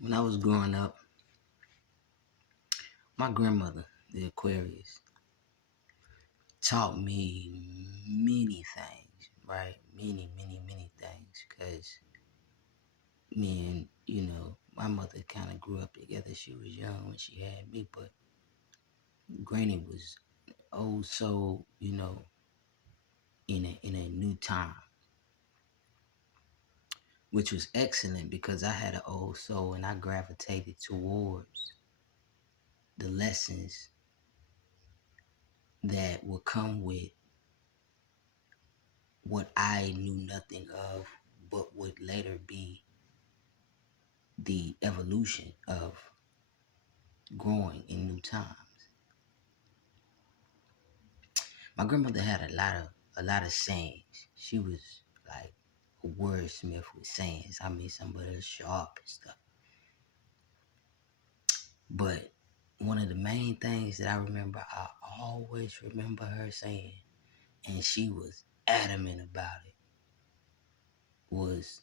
When I was growing up, my grandmother, the Aquarius, taught me many things, right? Many things. Because me and, my mother kind of grew up together. She was young when she had me, but Granny was oh so, in a new time, which was excellent because I had an old soul and I gravitated towards the lessons that would come with what I knew nothing of, but would later be the evolution of growing in new times. My grandmother had a lot of sayings. She was like a wordsmith with sayings. I mean, some of them sharp and stuff. But one of the main things that I always remember her saying, and she was adamant about it, was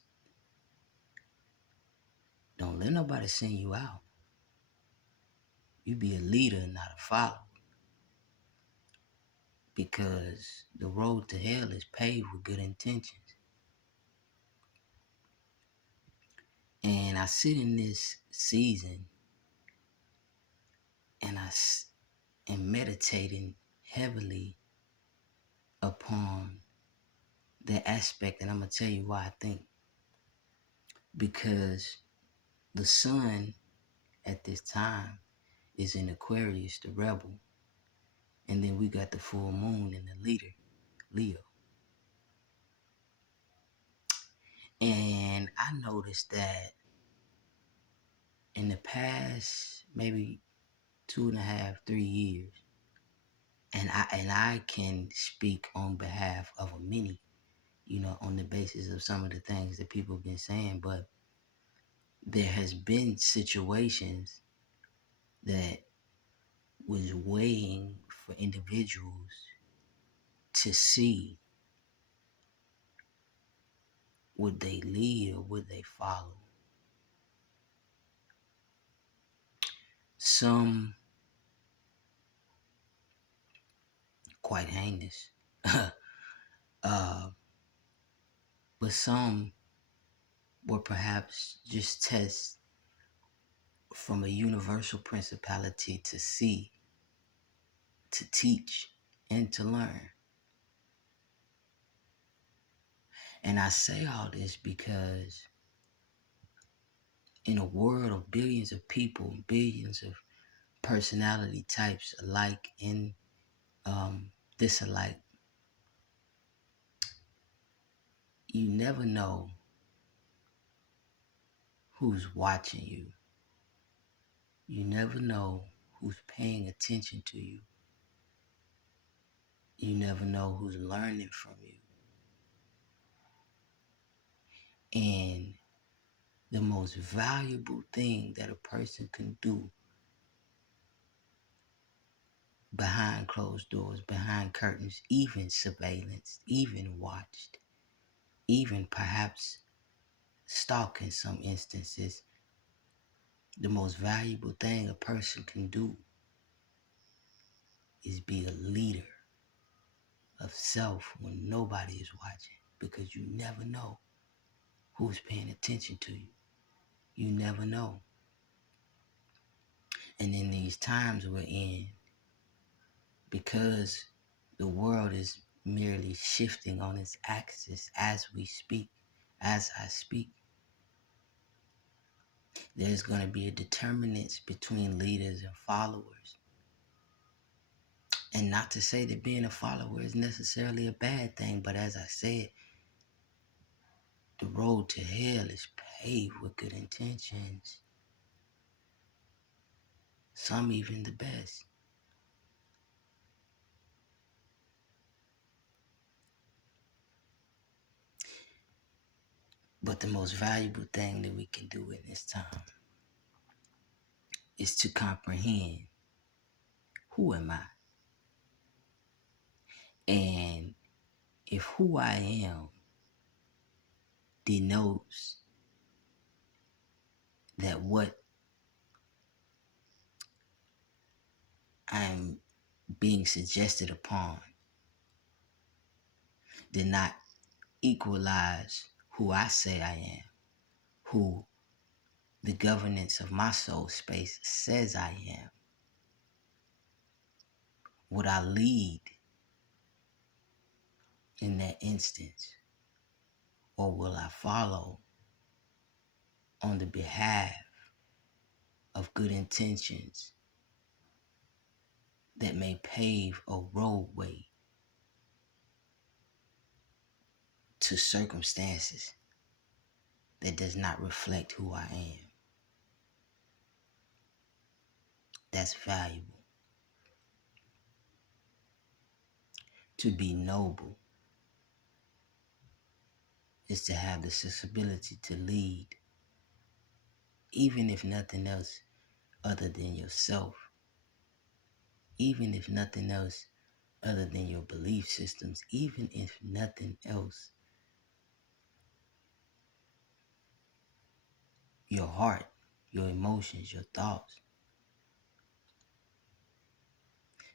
don't let nobody send you out. You be a leader and not a follower. Because the road to hell is paved with good intentions. And I sit in this season and I am meditating heavily upon the aspect, and I'm going to tell you why I think. Because the sun at this time is in Aquarius, the rebel, and then we got the full moon in the leader, Leo. And I noticed that in the past maybe 2.5, 3 years, and I can speak on behalf of a many, on the basis of some of the things that people have been saying, but there has been situations that was weighing for individuals to see, would they lead or would they follow. Some quite heinous, uh, but some were perhaps just tests from a universal principality to see, to teach, and to learn. And I say all this because in a world of billions of people, billions of personality types alike and disalike, you never know who's watching you. You never know who's paying attention to you. You never know who's learning from you. And the most valuable thing that a person can do behind closed doors, behind curtains, even surveillance, even watched, even perhaps stalked in some instances, the most valuable thing a person can do is be a leader of self when nobody is watching, because you never know who's paying attention to you. You never know. And in these times we're in, because the world is merely shifting on its axis as we speak, as I speak, there's going to be a determinance between leaders and followers. And not to say that being a follower is necessarily a bad thing, but as I said, the road to hell is paved with good intentions. Some even the best. But the most valuable thing that we can do in this time is to comprehend, who am I? And if who I am denotes that what I'm being suggested upon did not equalize who I say I am, who the governance of my soul space says I am. Would I lead in that instance, or will I follow on the behalf of good intentions that may pave a roadway to circumstances that does not reflect who I am? That's valuable. To be noble is to have the sensibility to lead, even if nothing else other than yourself, even if nothing else other than your belief systems, even if nothing else, your heart, your emotions, your thoughts.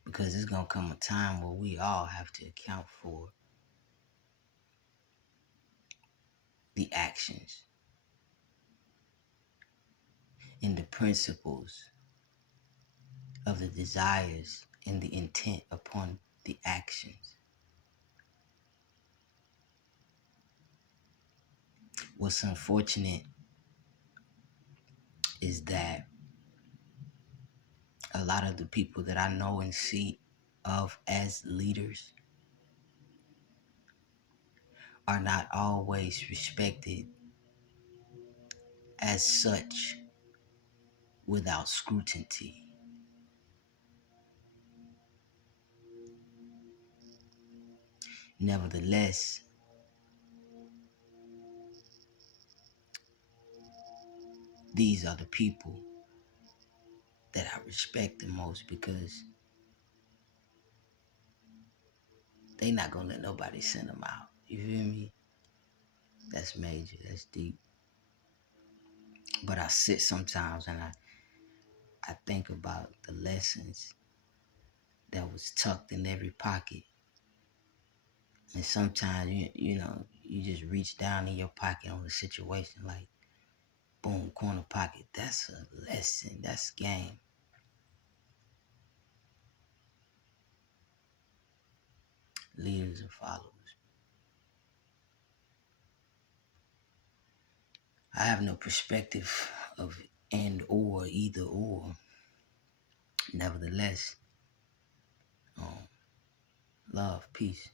Because there's going to come a time where we all have to account for the actions and the principles of the desires and the intent upon the actions. What's unfortunate is that a lot of the people that I know and see of as leaders are not always respected as such without scrutiny. Nevertheless, these are the people that I respect the most because they not gonna let nobody send them out. You feel me? That's major. That's deep. But I sit sometimes and I think about the lessons that was tucked in every pocket. And sometimes you know you just reach down in your pocket on a situation like boom, corner pocket. That's a lesson. That's game. Leaders and followers. I have no perspective of and or either or. Nevertheless, love, peace.